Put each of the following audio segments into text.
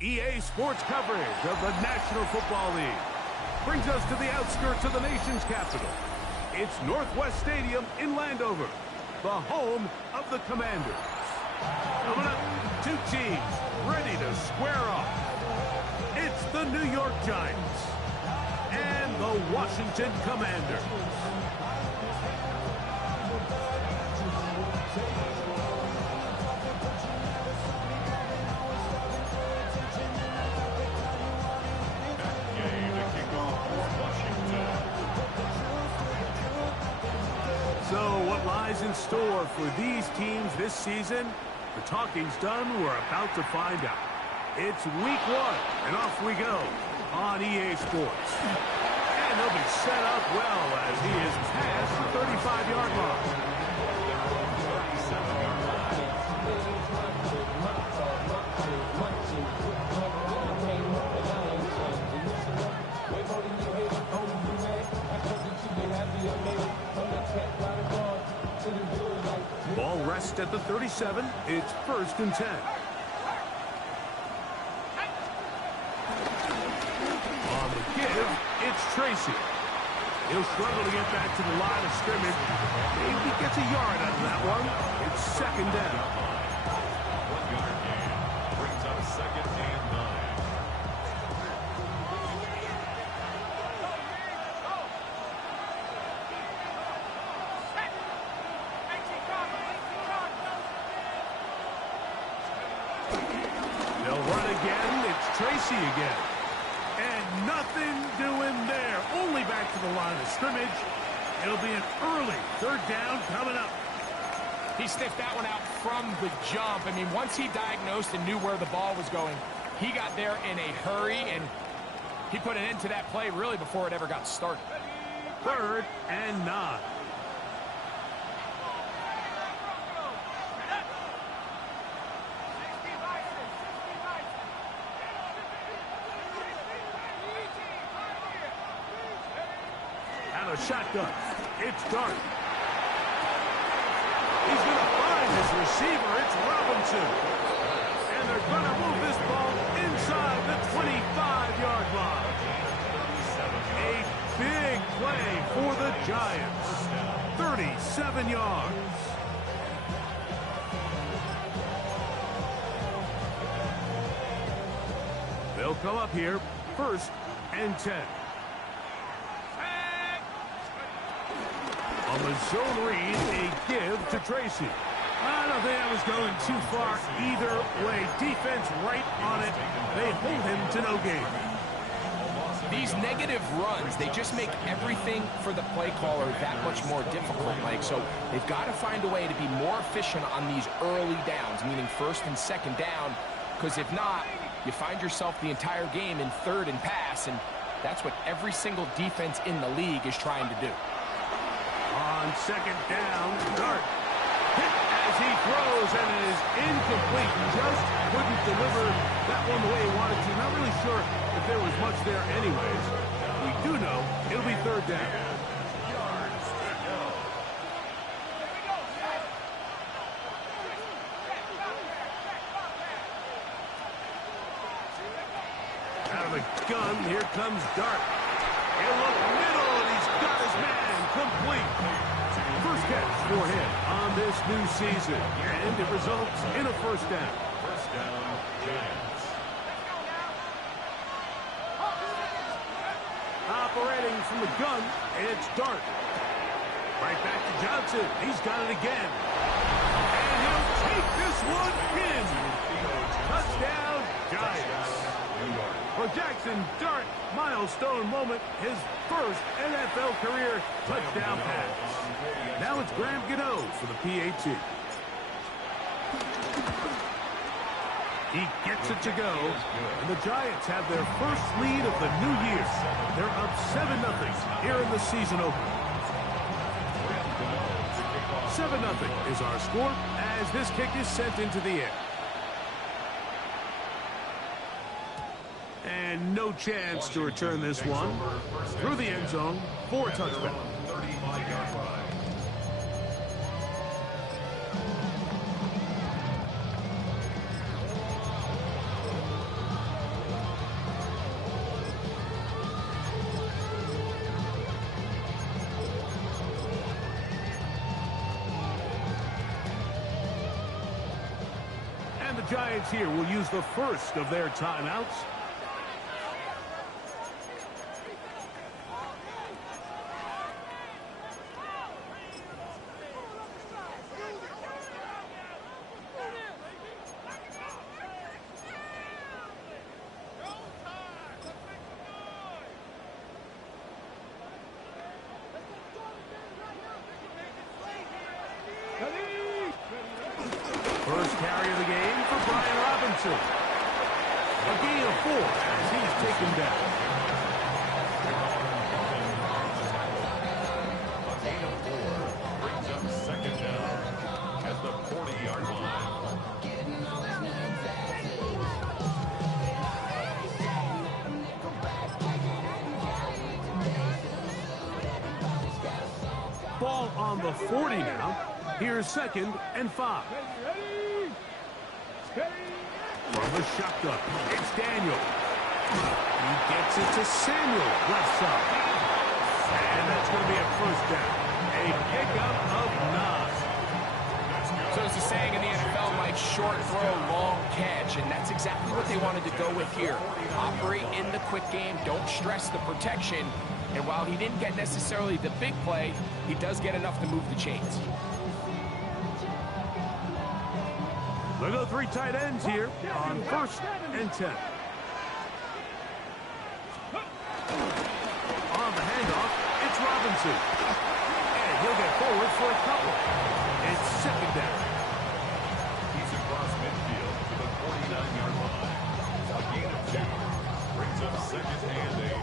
EA Sports coverage of the National Football League brings us to the outskirts of the nation's capital. It's Northwest Stadium in Landover, the home of the Commanders. Coming up, two teams ready to square off. It's the New York Giants and the Washington Commanders. So what lies in store for these teams this season? The talking's done. We're about to find out. It's week one, and off we go on EA Sports. And they'll be set up well as he is past the 35-yard line. Ball rests at the 37. It's 1st and 10. On the give, it's Tracy. He'll struggle to get back to the line of scrimmage. Maybe gets a yard out of that one. It's 2nd down. 1-yard gain brings up 2nd and 9. Tracy again. And nothing doing there. Only back to the line of scrimmage. It'll be an early 3rd down coming up. He sniffed that one out from the jump. I mean, once he diagnosed and knew where the ball was going, he got there in a hurry, and he put an end to that play really before it ever got started. 3rd and 9. A shotgun. It's Dart. He's going to find his receiver. It's Robinson. And they're going to move this ball inside the 25-yard line. A big play for the Giants. 37 yards. They'll come up here 1st and 10. On the zone read, a give to Tracy. I don't think I was going too far either way. Defense right on it. They hold him to no gain. These negative runs, they just make everything for the play caller that much more difficult, Mike. So they've got to find a way to be more efficient on these early downs, meaning 1st and 2nd down, because if not, you find yourself the entire game in 3rd and pass, and that's what every single defense in the league is trying to do. On 2nd down, Dart hit as he throws, and it is incomplete. Just couldn't deliver that one the way he wanted to. Not really sure if there was much there anyways. We do know it'll be 3rd down. Out of the gun, here comes Dart. He'll look middle, and he's got his man complete. First catch for him on this new season, and it results in a 1st down. 1st down, Giants. Operating from the gun, it's Dart. Right back to Johnson. He's got it again. And he'll take this one in. Touchdown, Giants. For Jackson Dart, milestone moment, his 1st NFL career touchdown pass. Now it's Graham Gano for the PAT. He gets it to go, and the Giants have their first lead of the new year. They're up 7-0 here in the season opener. 7-0 is our score as this kick is sent into the air. And no chance to return this one through the end zone for a touchdown. 35-yard line. Giants here will use the first of their timeouts. First carry of the game for Brian Robinson. A gain of 4 as he's taken down. A gain of 4 brings up second down at the 40-yard line. Ball on the 40 now. Here's 2nd and 5. From the shotgun, it's Daniel. He gets it to Samuel, left side. And that's going to be a first down. A pickup of 9. So there's a saying in the NFL, Mike, short throw, long catch, and that's exactly what they wanted to go with here. Operate in the quick game, don't stress the protection, and while he didn't get necessarily the big play, he does get enough to move the chains. They go 3 tight ends here on 1st and 10. On the handoff, it's Robinson. And he'll get forward for a couple. It's 2nd down. He's across midfield to the 49-yard line. A gain of 2 brings up 2nd and 8.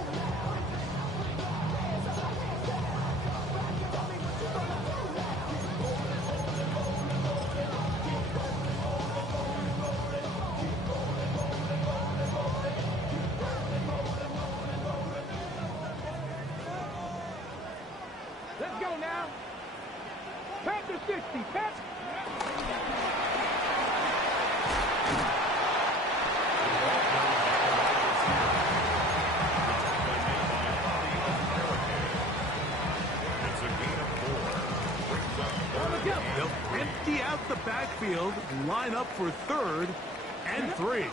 Let's go now. Pass to 60. Pass. It's a gain of 4. Brings up They'll empty out the backfield, line up for 3rd and 3.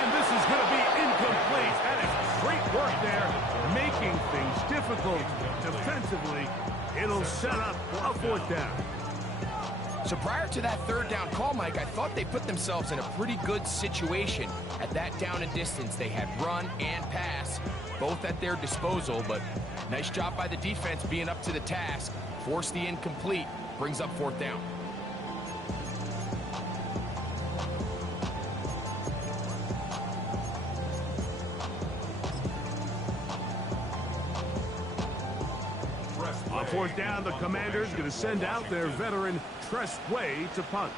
And this is going to be incomplete. That is great work there, making things difficult defensively. It'll set up a 4th down. So prior to that 3rd down call, Mike, I thought they put themselves in a pretty good situation at that down and distance. They had run and pass, both at their disposal, but nice job by the defense being up to the task. Forced the incomplete, brings up 4th down. On 4th down, the Commanders going to send out their veteran Tress Way to punt.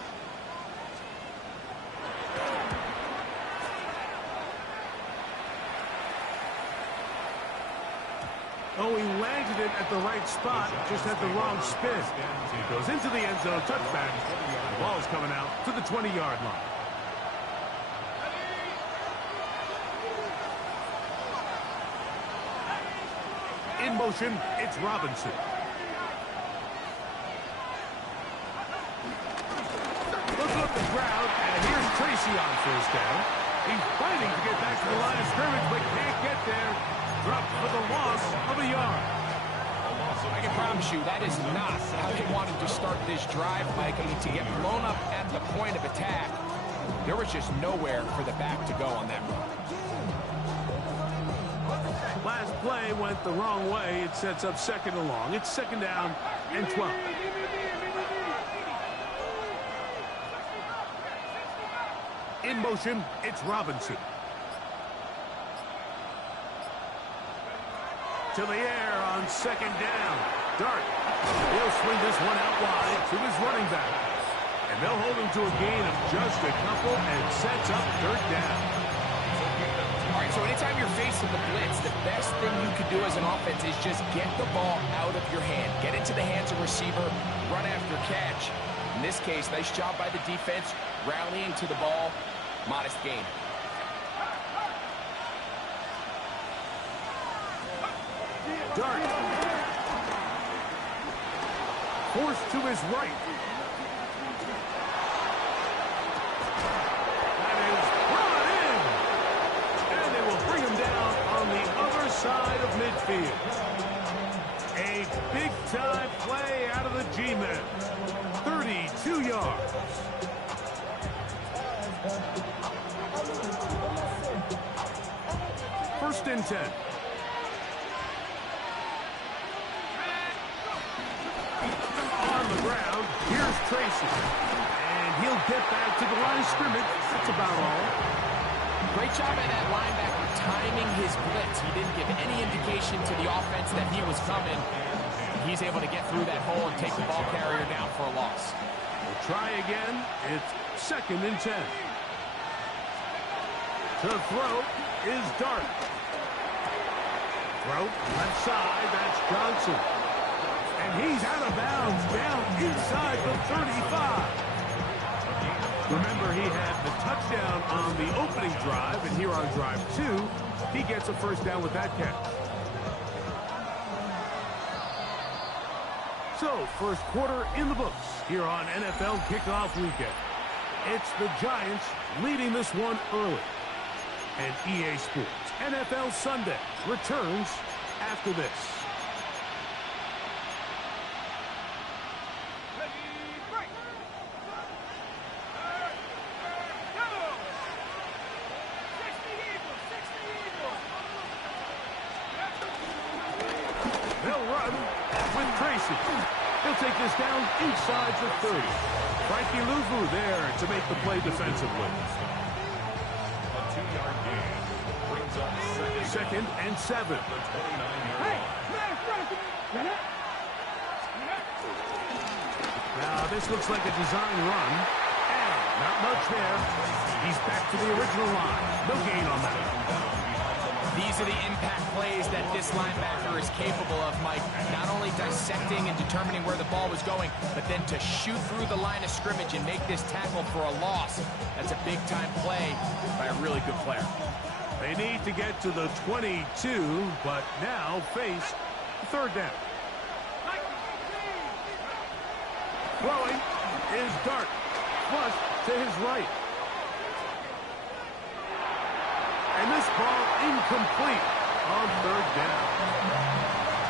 Oh, he landed it at the right spot, just had the wrong spin. He goes into the end zone, touchback. The ball's coming out to the 20-yard line. In motion, it's Robinson. Look at the crowd, and here's Tracy on 1st down. He's fighting to get back to the line of scrimmage, but can't get there. Dropped for the loss of a yard. I can promise you that is not how they wanted to start this drive, Mike. I mean, to get blown up at the point of attack, there was just nowhere for the back to go on that run. Last play went the wrong way. It sets up 2nd and long. It's 2nd down and 12. In motion, it's Robinson. To the air on 2nd down. Dart. He'll swing this one out wide to his running back. And they'll hold him to a gain of just a couple and sets up 3rd down. All right, so anytime you're facing the blitz, the best thing you can do as an offense is just get the ball out of your hand. Get into the hands of receiver, run after catch. In this case, nice job by the defense, rallying to the ball, modest gain. Dart. Forced to his right. Big-time play out of the G-men. 32 yards. First and 10. On the ground, here's Tracy. And he'll get back to the line of scrimmage. That's about all. Great job by that linebacker timing his blitz. He didn't give any indication to the offense that he was coming. He's able to get through that hole and take the ball carrier down for a loss. We'll try again. It's second and 10. To throw is Dart. Throw left side. That's Johnson. And he's out of bounds down inside the 35. Remember, he had the touchdown on the opening drive, and here on drive 2, he gets a first down with that catch. So, first quarter in the books here on NFL Kickoff Weekend. It's the Giants leading this one early. And EA Sports NFL Sunday returns after this. They'll run with Tracy. He'll take this down inside the 30. Frankie Luvu there to make the play defensively. A 2-yard gain brings up Second and 7. Now this looks like a design run. And not much there. He's back to the original line. No gain on that. These are the impact plays that this linebacker is capable of, Mike. Not only dissecting and determining where the ball was going, but then to shoot through the line of scrimmage and make this tackle for a loss. That's a big-time play by a really good player. They need to get to the 22, but now face third down. Throwing is Dart. Flush to his right. And this ball incomplete on third down.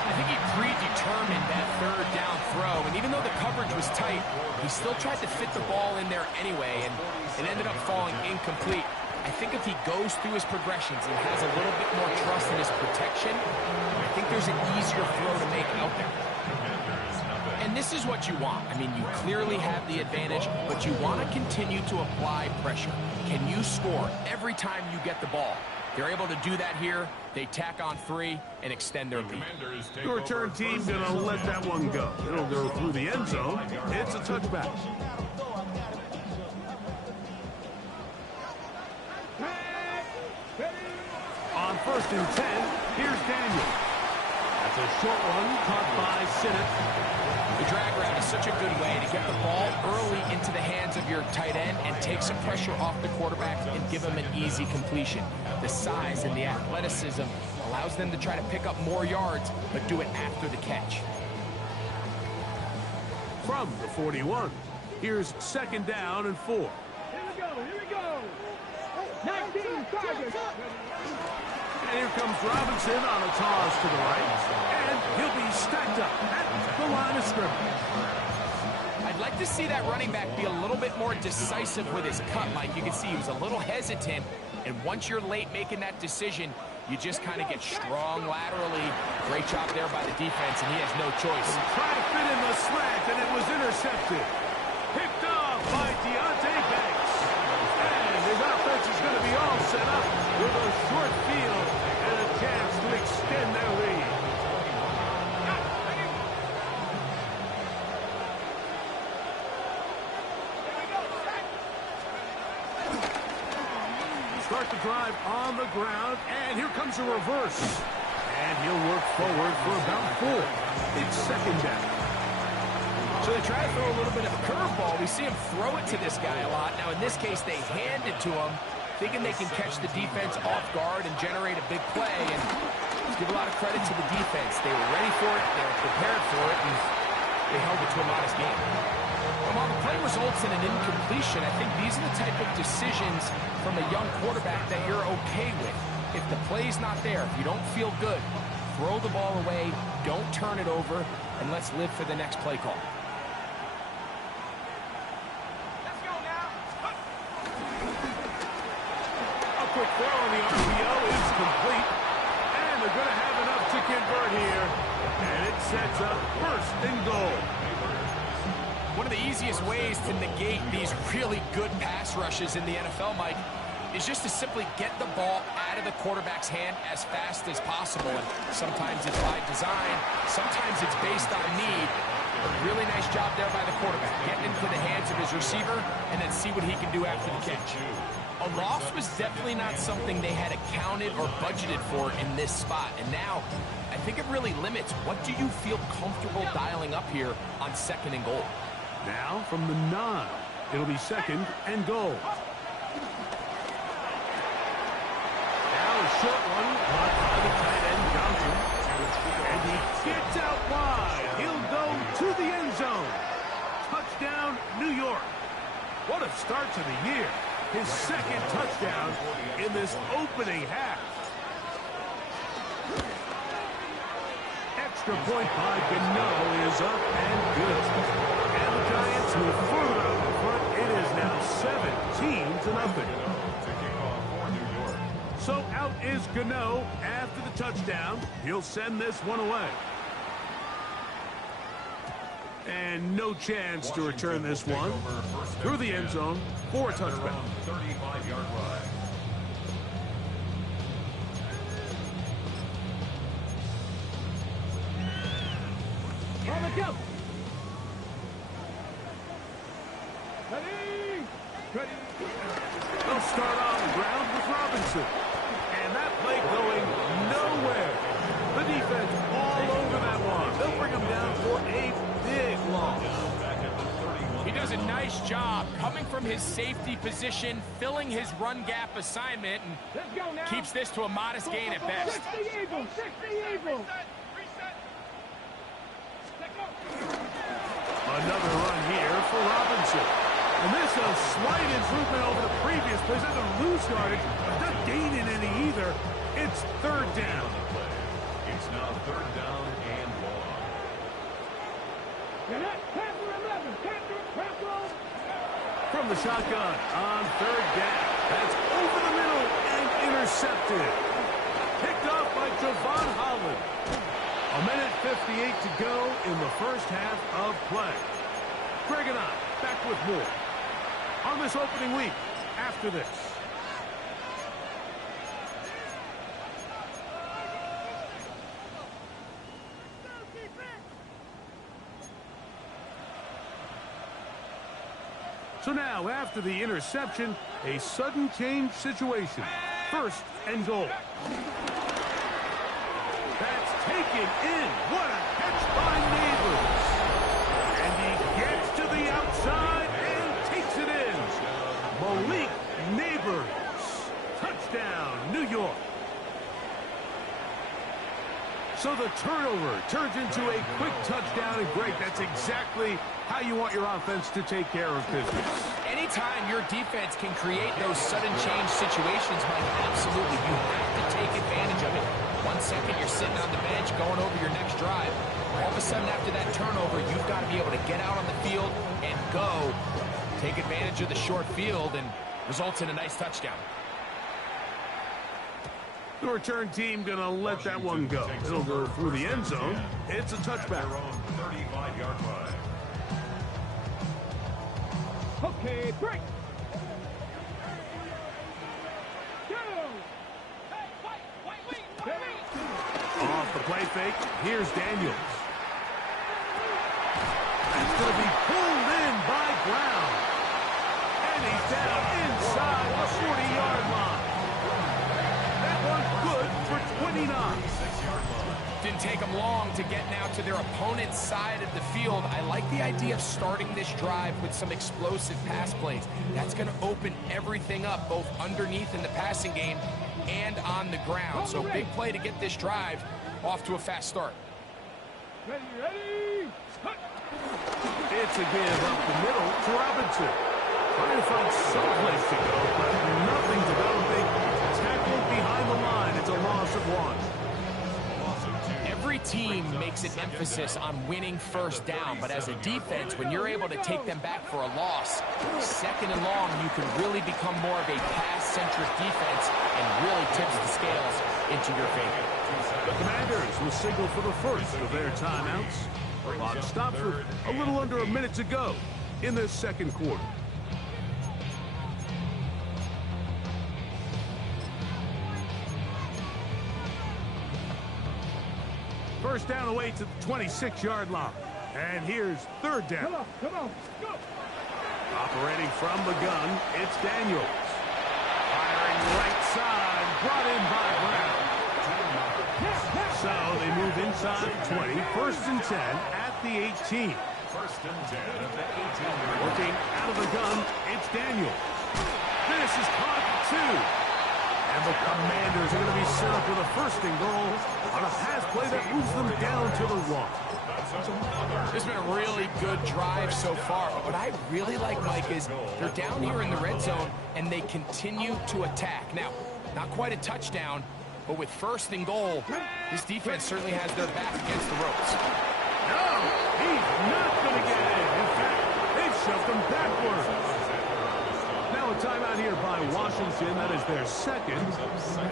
I think he predetermined that third down throw, and even though the coverage was tight, he still tried to fit the ball in there anyway, and it ended up falling incomplete. I think if he goes through his progressions and has a little bit more trust in his protection, I think there's an easier throw to make out there. And this is what you want. I mean, you clearly have the advantage, but you want to continue to apply pressure. Can you score every time you get the ball? They're able to do that here. They tack on 3 and extend their lead. The return team going to let that one go. It'll go through the end zone. It's a touchback. On first and 10, here's Daniel. That's a short one caught by Sinnott. The drag route is such a good way to get the ball early into the hands of your tight end and take some pressure off the quarterback and give him an easy completion. The size and the athleticism allows them to try to pick up more yards, but do it after the catch. From the 41, here's second down and 4. Here we go. 19 targets. And here comes Robinson on a toss to the right. And he'll be stacked up at the line of scrimmage. I'd like to see that running back be a little bit more decisive with his cut, Mike. You can see he was a little hesitant, and once you're late making that decision, you just kind of get strong laterally. Great job there by the defense, and he has no choice. Trying to fit in the slant, and it was intercepted. Picked off by Deontay Banks. And his offense is going to be all set up with a short field and a chance to extend their lead. Start the drive on the ground, and here comes a reverse. And he'll work forward for about 4. It's second down. So they try to throw a little bit of a curveball. We see him throw it to this guy a lot. Now, in this case, they hand it to him, thinking they can catch the defense off guard and generate a big play. And let's give a lot of credit to the defense. They were ready for it, they were prepared for it, and they held it to a modest game. And while the play results in an incompletion, I think these are the type of decisions from a young quarterback that you're okay with. If the play's not there, if you don't feel good, Throw the ball away, don't turn it over, and let's live for the next play call. Let's go now. A quick throw on the RPO is complete. And they're going to have enough to convert here. And it sets up first and goal. One of the easiest ways to negate these really good pass rushes in the NFL, Mike, is just to simply get the ball out of the quarterback's hand as fast as possible. And sometimes it's by design, sometimes it's based on need. A really nice job there by the quarterback, getting into the hands of his receiver and then see what he can do after the catch. A loss was definitely not something they had accounted or budgeted for in this spot. And now, I think it really limits what do you feel comfortable dialing up here on second and goal. Now from the 9, it'll be second and goal. Now a short one caught by the tight end Johnson. And he gets out wide. He'll go to the end zone. Touchdown, New York. What a start to the year. His second touchdown in this opening half. Extra point by Gano is up and good. And the Giants move further out in front. It is now 17-0. So out is Gano after the touchdown. He'll send this one away. And no chance to return this one through the end zone for a touchback. 35-yard line. On the jump. Ready. Ready. They'll start on the ground with Robinson. And that play going nowhere. The defense all over that one. They'll bring him down for a big loss. He does a nice job coming from his safety position, filling his run gap assignment, and Let's go now. keeps this to a modest gain at best. 60 Eagles. 60 Eagles. Another run here for Robinson. And this is a slight improvement over the previous plays. Not going to lose yardage, but not gaining any either. It's third down. It's now third down and long. You're not Panther 11. Panther. From the shotgun on third down. That's over the middle and intercepted. Picked off by Javon Holland. A minute 58 to go in the first half of play. Greg and I back with more on this opening week after this. So now, after the interception, a sudden change situation. First and goal. That's taken in. What a catch by Neighbors. And he gets to the outside and takes it in. Malik Neighbors. Touchdown, New York. So the turnover turns into a quick touchdown, and Greg, that's exactly how you want your offense to take care of business. Anytime your defense can create those sudden change situations, Mike, absolutely, you have to take advantage of it. 1 second, you're sitting on the bench, going over your next drive. All of a sudden, after that turnover, you've got to be able to get out on the field and go. Take advantage of the short field, and results in a nice touchdown. The return team going to let that one go. It'll go through the end zone. It's a touchback. 35-yard line. Okay, break. Off the play fake, here's Daniels. That's going to be pulled in by Brown. And he's down inside the 40-yard line. That one's good for 29. Didn't take them long to get now to their opponent's side of the field. I like the idea of starting this drive with some explosive pass plays. That's going to open everything up, both underneath in the passing game and on the ground. So big play to get this drive off to a fast start. Ready, ready. It's a give up the middle to Robinson. Trying to find some place to go, but nothing developing. Tackled behind the line. It's a loss of 1. Loss of 2. team makes an emphasis on winning first down, but as a defense, when you're able to take them back for a loss, second and long, you can really become more of a pass-centric defense and really tips the scales into your favor. The Commanders will signal for the first of their timeouts. The clock stops with a little under a minute to go in this second quarter. First down away to the 26-yard line. And here's third down. Come on, go. Operating from the gun, it's Daniels. Firing right side, brought in by Brown. So they move inside 20, first and 10 at the 18. First and 10 at the 18. Working out of the gun, it's Daniels. This is caught two. And the Commanders are going to be set up with a first and goal on a pass play that moves them down to the 1. This has been a really good drive so far, but what I really like, Mike, is they're down here in the red zone, and they continue to attack. Now, not quite a touchdown, but with first and goal, this defense certainly has their back against the ropes. No, he's not going to get in. In fact, they've shoved him backwards. Now a timeout here by Washington. That is their second,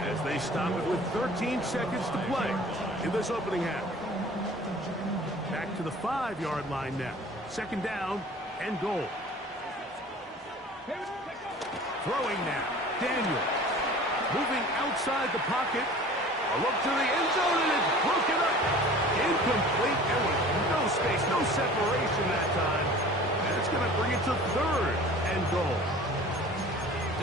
as they stop it with 13 seconds to play in this opening half. Back to the 5-yard line now. Second down and goal. Throwing now. Daniel. Moving outside the pocket. A look to the end zone, and it's broken up. Incomplete. There was no space, no separation that time. And it's going to bring it to third and goal.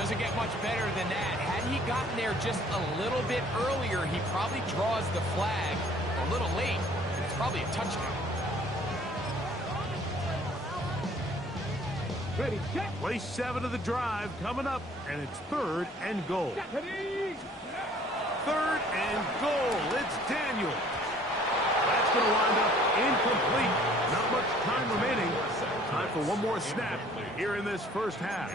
Doesn't get much better than that. Had he gotten there just a little bit earlier, he probably draws the flag a little late. It's probably a touchdown. Ready, set. Play 7 of the drive coming up, and it's third and goal. Ready. Third and goal. It's Daniel. That's going to wind up incomplete. Not much time remaining. Time for one more snap here in this first half.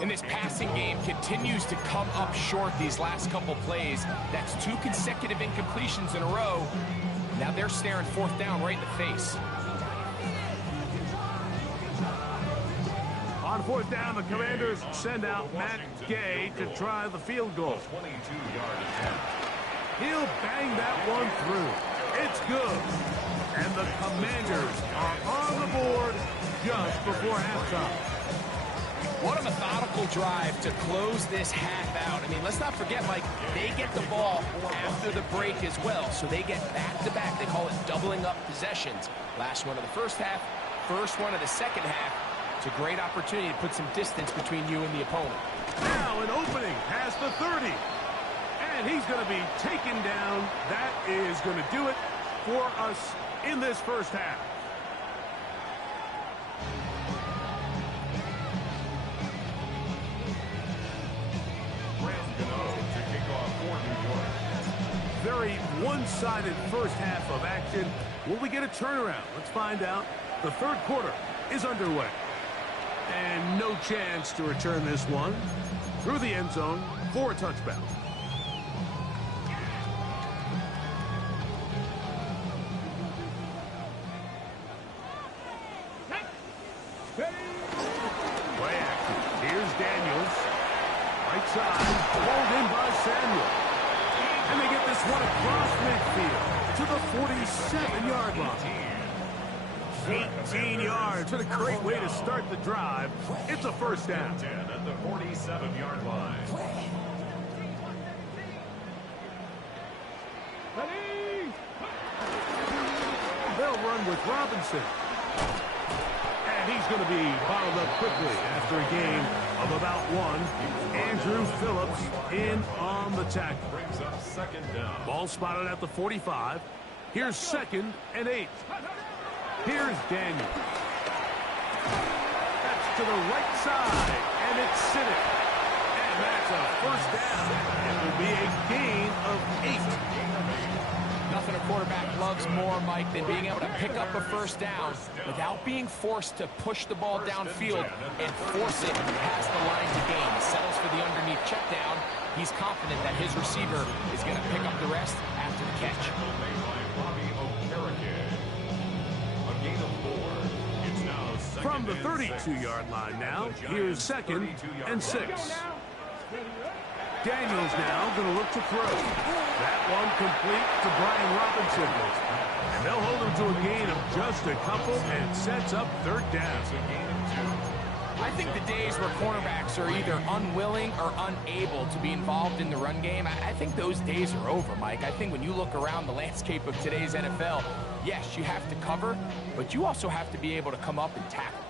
And this passing game continues to come up short these last couple plays. That's 2 consecutive incompletions in a row. Now they're staring fourth down right in the face. On fourth down, the Commanders send out Matt Gay to try the field goal. 22-yard attempt. He'll bang that one through. It's good. And the Commanders are on the board just before halftime. What a methodical drive to close this half out. I mean, let's not forget, Mike, they get the ball after the break as well. So they get back-to-back. They call it doubling up possessions. Last one of the first half, first one of the second half. It's a great opportunity to put some distance between you and the opponent. Now an opening past the 30. And he's going to be taken down. That is going to do it for us in this first half. To kick off for New York. Very one-sided first half of action. Will we get a turnaround? Let's find out. The third quarter is underway. And no chance to return this one through the end zone for a touchdown. Play action. Here's Daniels. Right side, pulled in by Samuel. And they get this one across midfield to the 47-yard line. 18 yards. What a great way to start the drive. It's a first down. 10 at the 47-yard line. Ready. They'll run with Robinson. And he's going to be bottled up quickly after a gain of about 1. Andrew Phillips in on the tackle. Brings up second down. Ball spotted at the 45. Here's second and 8. Here's Daniel. That's to the right side, and it's Siddick. And that's a first down. It will be a gain of 8. Nothing a quarterback loves more, Mike, than being able to pick up a first down without being forced to push the ball downfield and force it past the line to gain. Settles for the underneath check down. He's confident that his receiver is going to pick up the rest after the catch. Made by Bobby Okereke. A gain of 4. It's now second From the and 32-yard line now, At the here's Giants' 2nd 32-yard and line. 6. Daniels now going to look to throw. That one complete to Brian Robinson. And they'll hold him to a gain of just a couple and sets up 3rd down. It's a gain of 2. I think the days where cornerbacks are either unwilling or unable to be involved in the run game, I think those days are over, Mike. I think when you look around the landscape of today's NFL, yes, you have to cover, but you also have to be able to come up and tackle.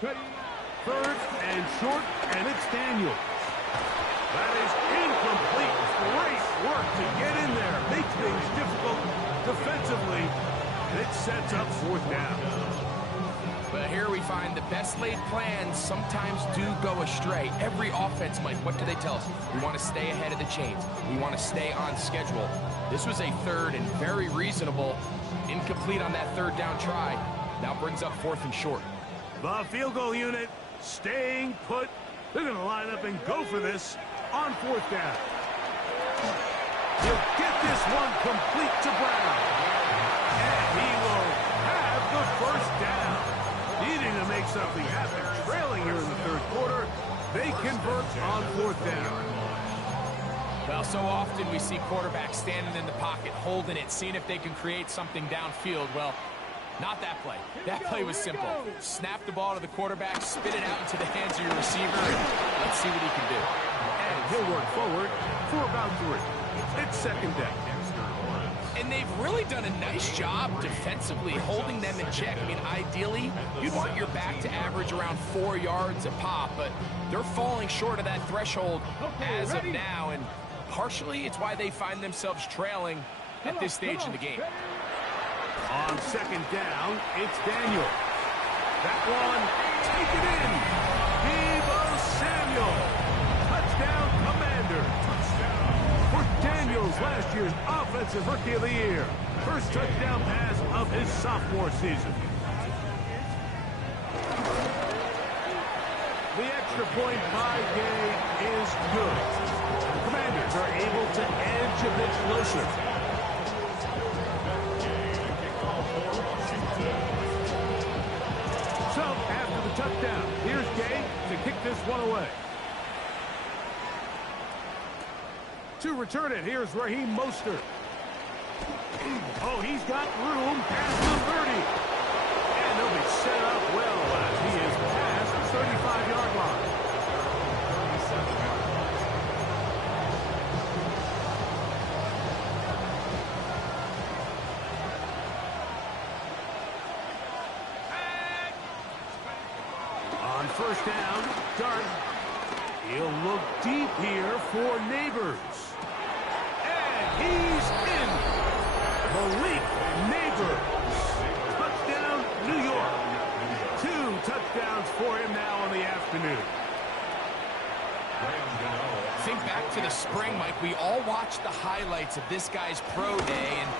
3rd and short, and it's Daniels. That is incomplete. Great work to get in there. Make things difficult defensively. And it sets up 4th down. But here we find the best laid plans sometimes do go astray. Every offense, Mike, what do they tell us? We want to stay ahead of the chains. We want to stay on schedule. This was a 3rd and very reasonable. Incomplete on that 3rd down try. Now brings up 4th and short. The field goal unit staying put. They're going to line up and go for this on 4th down. He'll get this one complete to Brown. And he will have the 1st down. Needing to make something happen. Trailing here in the 3rd quarter. They convert on 4th down. Well, so often we see quarterbacks standing in the pocket, holding it, seeing if they can create something downfield. Well, not that play. That play was simple. Snap the ball to the quarterback, spit it out into the hands of your receiver, and let's see what he can do. And he'll work forward for about 3. It's 2nd down. And they've really done a nice job defensively holding them in check. I mean, ideally, you'd want your back to average around 4 yards a pop, but they're falling short of that threshold as of now, and partially it's why they find themselves trailing at this stage in the game. On 2nd down, it's Daniel. That one, take it in. Deebo Samuel. Touchdown, Commander. For Daniels, last year's Offensive Rookie of the Year. First touchdown pass of his sophomore season. The extra point by Gay is good. The Commanders are able to edge a bit closer. So, after the touchdown, here's Gay to kick this one away. To return it, here's Raheem Mostert. Oh, he's got room past the 30. And he'll be set up well as he is past the 35-yard line. On 1st down, Dart. He'll look deep here for Neighbors. And he's in. Malik Neighbors. Touchdown, New York. 2 touchdowns for him now on the afternoon. Think back to the spring, Mike. We all watched the highlights of this guy's pro day, and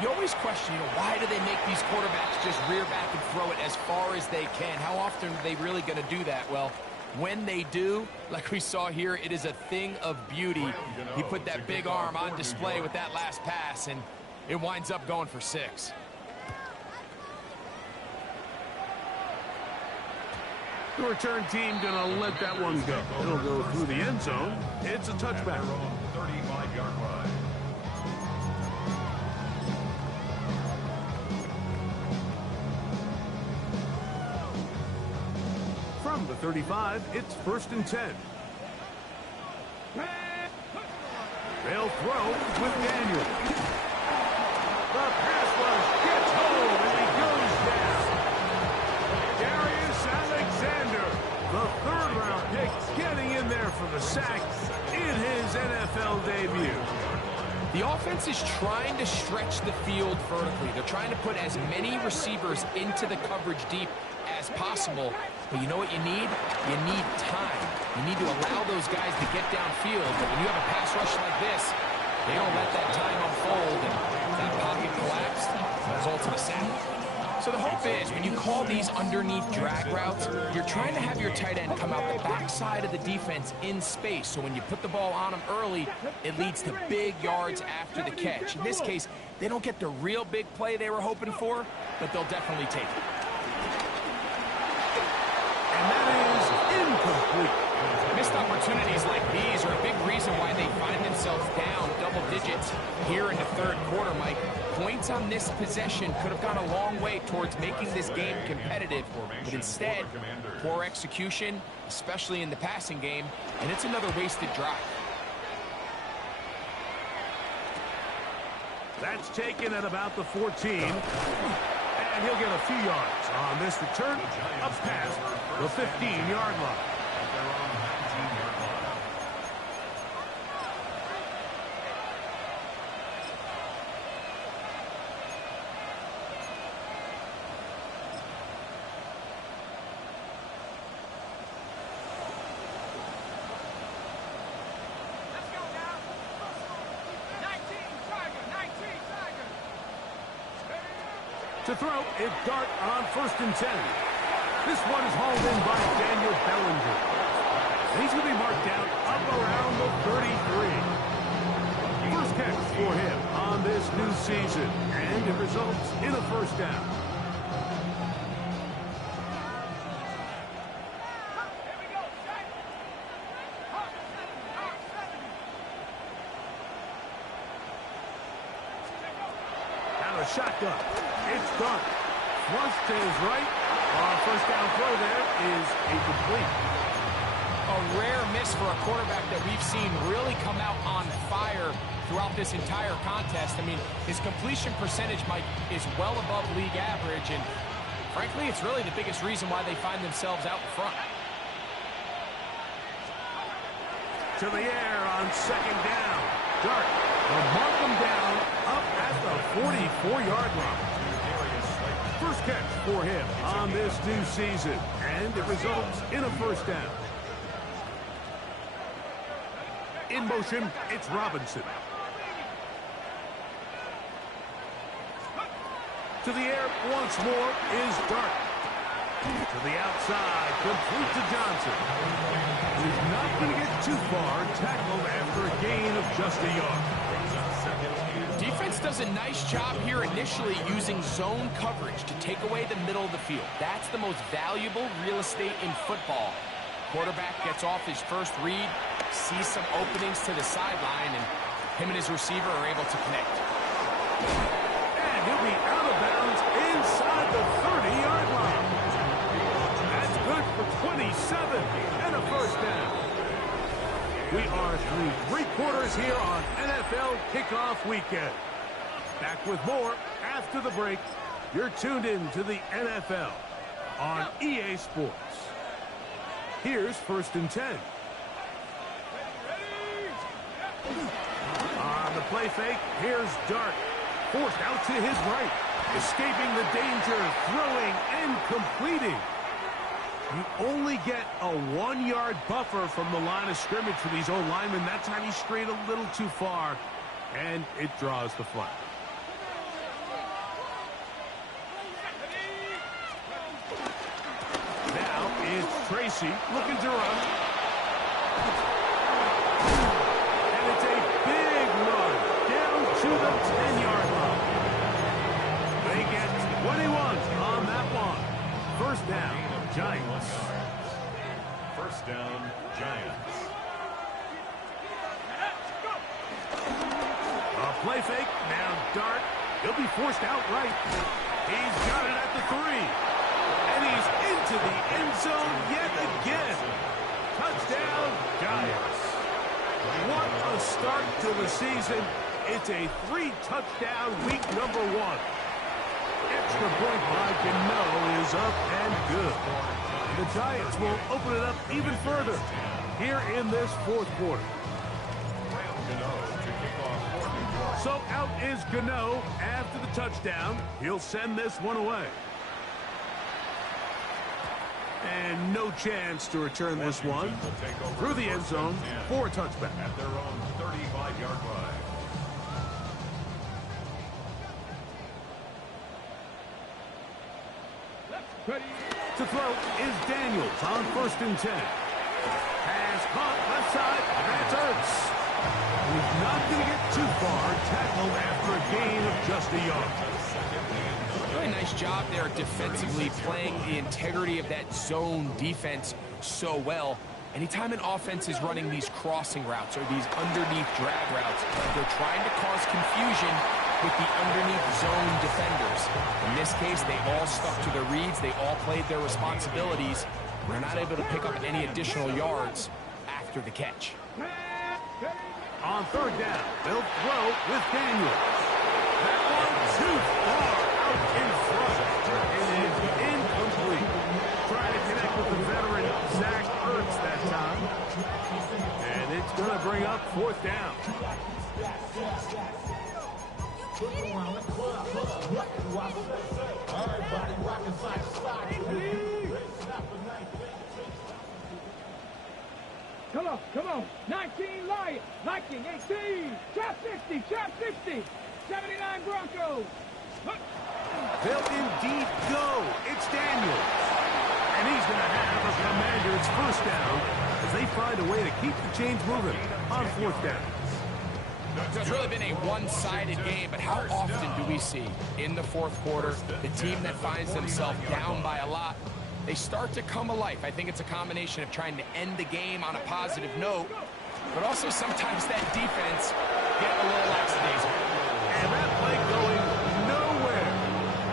you always question, why do they make these quarterbacks just rear back and throw it as far as they can? How often are they really going to do that? Well, when they do, like we saw here, it is a thing of beauty. He put that big arm on display with that last pass, and it winds up going for 6. The return team going to let that one go. It'll go through the end zone. It's a touchback. 35-yard line. From the 35, it's 1st and 10. They'll throw with Daniel. The pass rush gets home and he goes down. Darius Alexander, the 3rd-round pick, getting in there for the sack in his NFL debut. The offense is trying to stretch the field vertically. They're trying to put as many receivers into the coverage deep as possible. But you know what you need? You need time. You need to allow those guys to get downfield. But when you have a pass rush like this, they don't let that time unfold, and that pocket collapsed results in a sack. So the hope is when you call these underneath drag routes, you're trying to have your tight end come out the backside of the defense in space. So when you put the ball on them early, it leads to big yards after the catch. In this case, they don't get the real big play they were hoping for, but they'll definitely take it. And that is incomplete. Missed opportunities like these are a big reason why they find themselves down double digits here in the third quarter, Mike. Points on this possession could have gone a long way towards making this game competitive, but instead, poor execution, especially in the passing game, and it's another wasted drive. That's taken at about the 14. And he'll get a few yards on this return up past the 15-yard line. To throw, it's Dart on 1st and 10. This one is hauled in by Daniel Bellinger. He's going to be marked down up around the 33. First catch for him on this new season, and it results in a first down. Out of shotgun. It's Dart. Flush to his right. First down throw there is incomplete. A rare miss for a quarterback that we've seen really come out on fire throughout this entire contest. I mean, his completion percentage, Mike, is well above league average, and frankly, it's really the biggest reason why they find themselves out in front. To the air on 2nd down. Dart will mark him down up at the 44-yard line. First catch for him on this new season, and it results in a first down. In motion, it's Robinson. To the air once more is Dart. To the outside, complete to Johnson. He's not going to get too far, tackled after a gain of just a yard. Defense does a nice job here initially using zone coverage to take away the middle of the field. That's the most valuable real estate in football. Quarterback gets off his first read, sees some openings to the sideline, and him and his receiver are able to connect. And he'll be out of bounds inside the 30-yard line. That's good for 27 and a first down. We are through 3 quarters here on NFL Kickoff Weekend. Back with more after the break. You're tuned in to the NFL on EA Sports. Here's 1st and 10. On the play fake, here's Dart. Forced out to his right. Escaping the danger, throwing and completing. You only get a 1-yard buffer from the line of scrimmage for these old linemen. That time he strayed a little too far, and it draws the flag. Now it's Tracy looking to run. And it's a big run down to the 10-yard line. They get 21 on that one. First down, Giants. First down, Giants. A play fake, now Dart. He'll be forced out right. He's got it at the 3. And he's into the end zone yet again. Touchdown, Giants. What a start to the season. It's a 3-touchdown week number 1. Extra point by Gano is up and good. The Giants will open it up even further here in this 4th quarter. So out is Gano after the touchdown. He'll send this one away. And no chance to return this one through the end zone for a touchback. At their own 35-yard line. Ready. To throw is Daniels on 1st and 10. Pass caught left side. That's Ertz. He's not going to get too far. Tackled after a gain of just a yard. Really nice job there defensively, playing the integrity of that zone defense so well. Anytime an offense is running these crossing routes or these underneath drag routes, they're trying to cause confusion with the underneath zone defenders. In this case, they all stuck to their reads. They all played their responsibilities. They're not able to pick up any additional yards after the catch. On 3rd down, they'll throw with Daniels. That one too far out in front. It is incomplete. Trying to connect with the veteran Zach Ertz that time. And it's going to bring up 4th down. Come on. 19 Lions. Viking 18. Trap 60. 79 Broncos. They'll indeed go. It's Daniels. And he's going to have a Commanders 1st down as they find a way to keep the chains moving on 4th down. So it's really been a one-sided game, but how often do we see in the 4th quarter the team that finds themselves down by a lot, they start to come alive? I think it's a combination of trying to end the game on a positive note, but also sometimes that defense get a little lackadaisical. And that play going nowhere.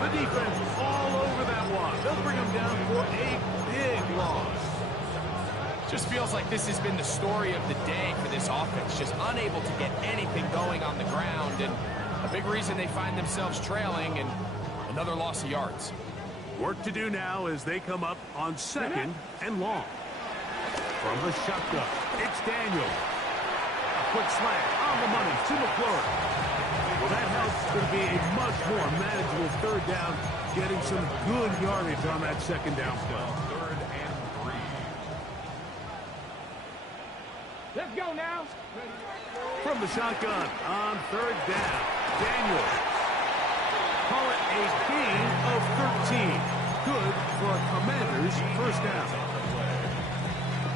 The defense all over that one. They'll bring them down for a big loss. Just feels like this has been the story of the day for this offense, just unable to get anything going on the ground, and a big reason they find themselves trailing and another loss of yards. Work to do now as they come up on 2nd and long. From the shotgun, it's Daniels. A quick slant on the money to McLaurin. Well, that helps to be a much more manageable 3rd down, getting some good yardage on that 2nd down play. 3rd and 3. Let's go now. From the shotgun on 3rd down, Daniels. Call it a gain of 13. Good for a Commanders 1st down.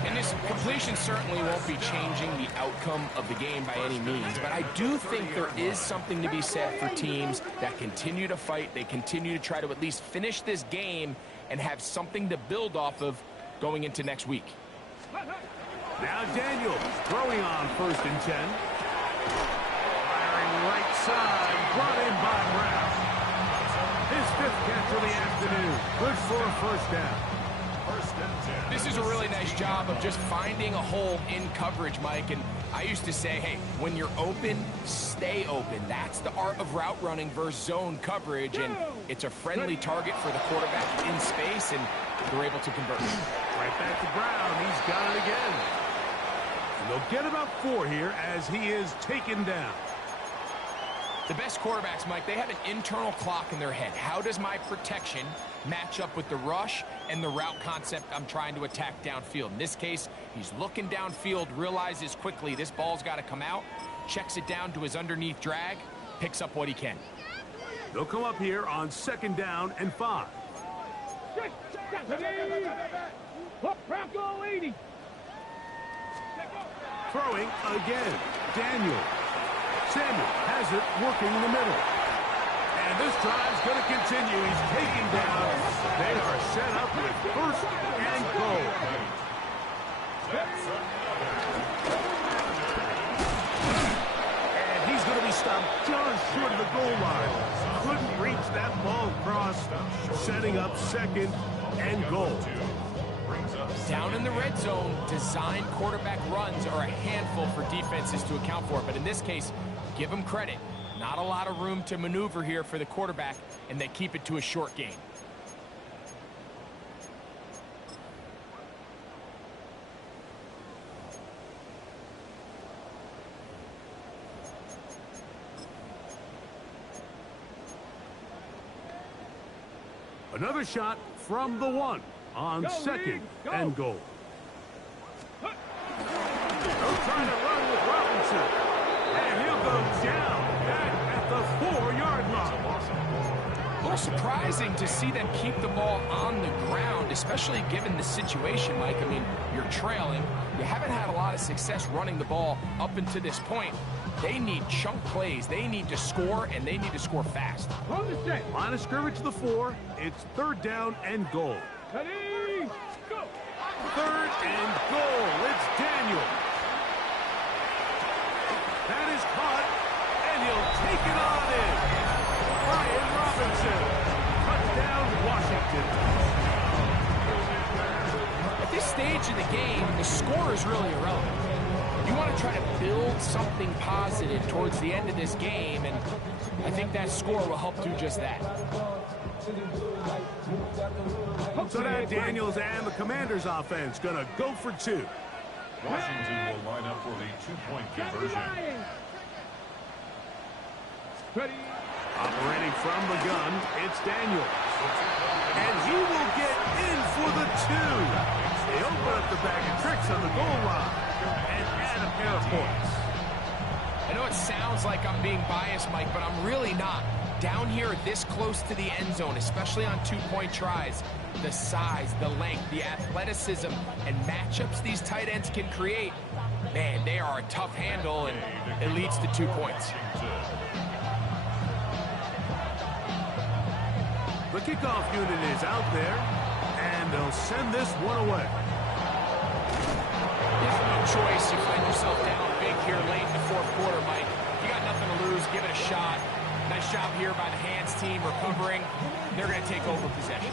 And this completion certainly won't be changing the outcome of the game by any means, but I do think there is something to be said for teams that continue to fight. They continue to try to at least finish this game and have something to build off of going into next week. Now Daniels throwing on 1st and 10. Firing right side, brought in by Brown. His 5th catch of the afternoon. Good for a 1st down. 1st and 10. This is a really nice job of just finding a hole in coverage, Mike. And I used to say, hey, when you're open, stay open. That's the art of route running versus zone coverage. And it's a friendly target for the quarterback in space, and they're able to convert. Right back to Brown. He's got it again. And they'll get about 4 here as he is taken down. The best quarterbacks, Mike, they have an internal clock in their head. How does my protection match up with the rush and the route concept I'm trying to attack downfield? In this case, he's looking downfield, realizes quickly this ball's got to come out, checks it down to his underneath drag, picks up what he can. They'll come up here on 2nd down and 5. Bronco 80. Throwing again. Daniel. Samuel has it working in the middle. And this drive's going to continue. He's taken down. They are set up with 1st and goal. And he's going to be stopped just short of the goal line. Couldn't reach that ball across, setting up 2nd and goal. Down in the red zone, design quarterback runs are a handful for defenses to account for. But in this case, give them credit. Not a lot of room to maneuver here for the quarterback, and they keep it to a short game. Another shot from the 1 on 2nd and goal. They're trying to run with Robinson. And he'll go down back at the 4-yard line. little surprising to see them keep the ball on the ground, especially given the situation, Mike. I mean, you're trailing. You haven't had a lot of success running the ball up until this point. They need chunk plays. They need to score, and they need to score fast. On the set. Line of scrimmage to the 4. It's 3rd down and goal. Ready, go. 3rd and goal. It's Daniel. That is caught, and he'll take it on in. Brian Robinson. Touchdown, Washington. At this stage of the game, the score is really irrelevant. You want to try to build something positive towards the end of this game, and I think that score will help do just that. So now Daniels and the Commanders offense going to go for 2. Washington will line up for the 2-point conversion. Ready. Operating from the gun, it's Daniels. And he will get in for the 2. They open up the bag of tricks on the goal line and add a pair of points. I know it sounds like I'm being biased, Mike, but I'm really not. Down here this close to the end zone, especially on 2-point tries, the size, the length, the athleticism, and matchups these tight ends can create, man, they are a tough handle, and it leads to 2 points. The kickoff unit is out there, and they'll send this one away. There's no choice. You find yourself down big here late in the 4th quarter, Mike. You got nothing to lose. Give it a shot. Nice job here by the hands team recovering. They're going to take over possession.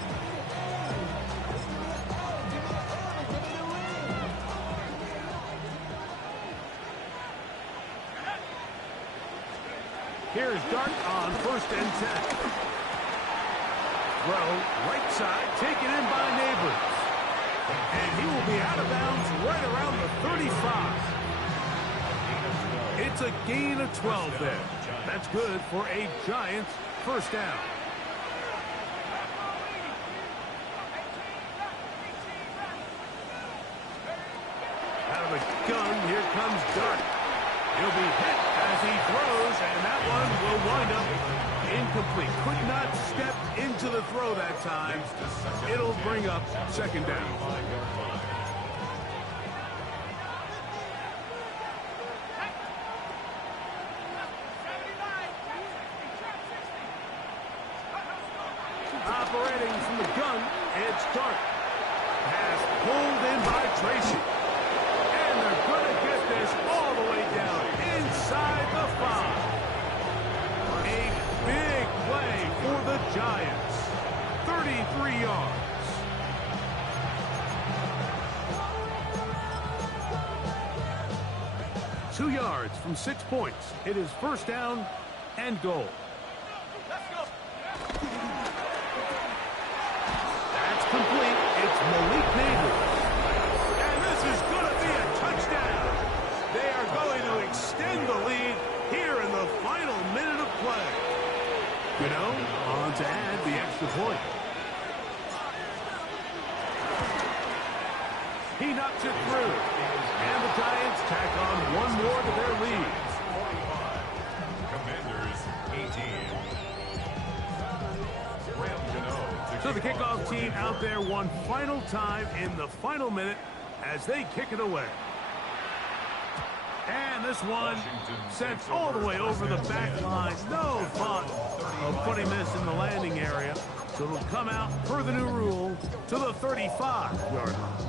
Here's Dart on 1st and 10. Throw, right side, taken in by Neighbors. And he will be out of bounds right around the 35. It's a gain of 12 there. That's good for a Giants 1st down. Out of the gun, here comes Dart. He'll be hit as he throws, and that one will wind up incomplete. Could not step into the throw that time. It'll bring up 2nd down. Operating from the gun, it's Dart. Pass pulled in by Tracy. And they're going to get this all the way down inside the 5. A big play for the Giants. 33 yards. Two yards from 6 points. It is 1st down and goal. That's complete. It's Malik Neighbors. And this is going to be a touchdown. They are going to extend the lead here in the final minute of play. You know, on to add the extra point. He knocks it through. And the Giants tack on one more to their lead. Commanders 18. So the kickoff team out there one final time in the final minute as they kick it away. And this one sent all the way over the back line. No thought of putting this in the landing area. So it'll come out, per the new rule, to the 35-yard line.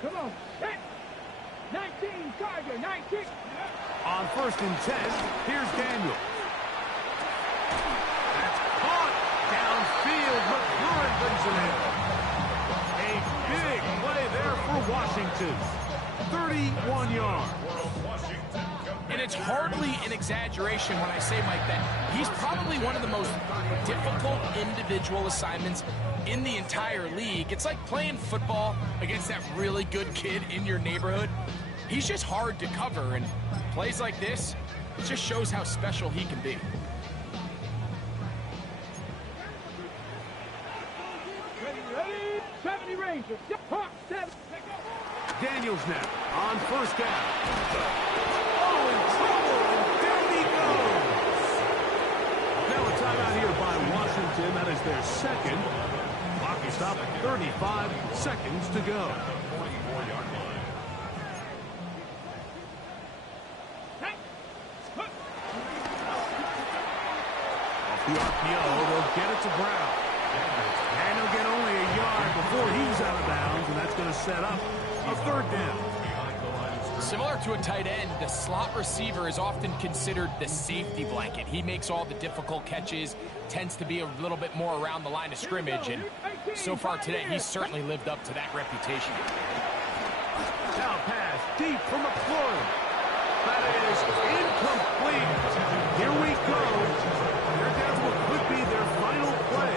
Come on. Set. 19, Tiger, 19. On 1st and 10, here's Daniel. That's caught downfield. McLaurin brings it in. A big play there for Washington. 31 yards. And it's hardly an exaggeration when I say, Mike, that he's probably one of the most difficult individual assignments in the entire league. It's like playing football against that really good kid in your neighborhood. He's just hard to cover, and plays like this, it just shows how special he can be. Daniels now on first down. Oh, in trouble, and down he goes. Now a timeout here by Washington. That is their second. Clock is stopped, 35 seconds to go. Off the RPO, they'll get it to Brown. And he'll get only a yard before he's out of bounds, and that's going to set up a third down. Similar to a tight end, the slot receiver is often considered the safety blanket. He makes all the difficult catches, tends to be a little bit more around the line of scrimmage, and so far today, he's certainly lived up to that reputation. Now pass deep from McLaurin. That is incomplete. Here we go. They're down to what could be their final play.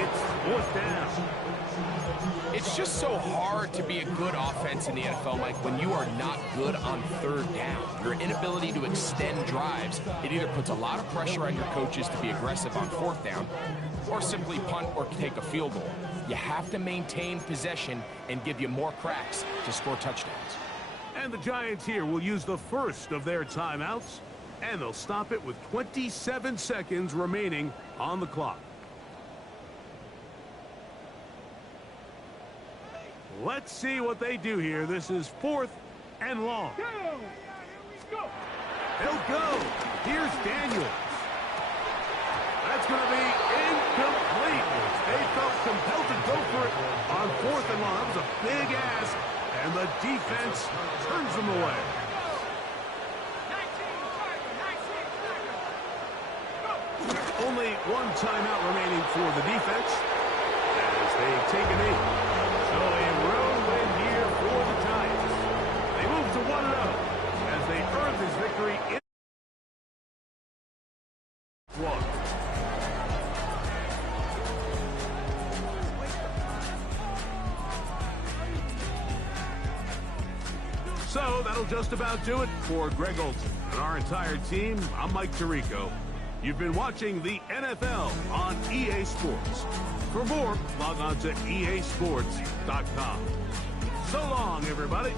It's fourth down. It's just so hard to be a good offense in the NFL, Mike, when you are not good on third down. Your inability to extend drives, it either puts a lot of pressure on your coaches to be aggressive on fourth down or simply punt or take a field goal. You have to maintain possession and give you more cracks to score touchdowns. And the Giants here will use the first of their timeouts, and they'll stop it with 27 seconds remaining on the clock. Let's see what they do here. This is fourth and long. They'll go. Here's Daniels. That's going to be incomplete. They felt compelled to go for it on fourth and long. That was a big ask, and the defense turns them away. Only one timeout remaining for the defense as they take a knee. So a road win here for the Giants. They move to 1-0 as they earn this victory in one. So that'll just about do it for Greg Olsen and our entire team. I'm Mike Tirico. You've been watching the NFL on EA Sports. For more, log on to easports.com. So long, everybody.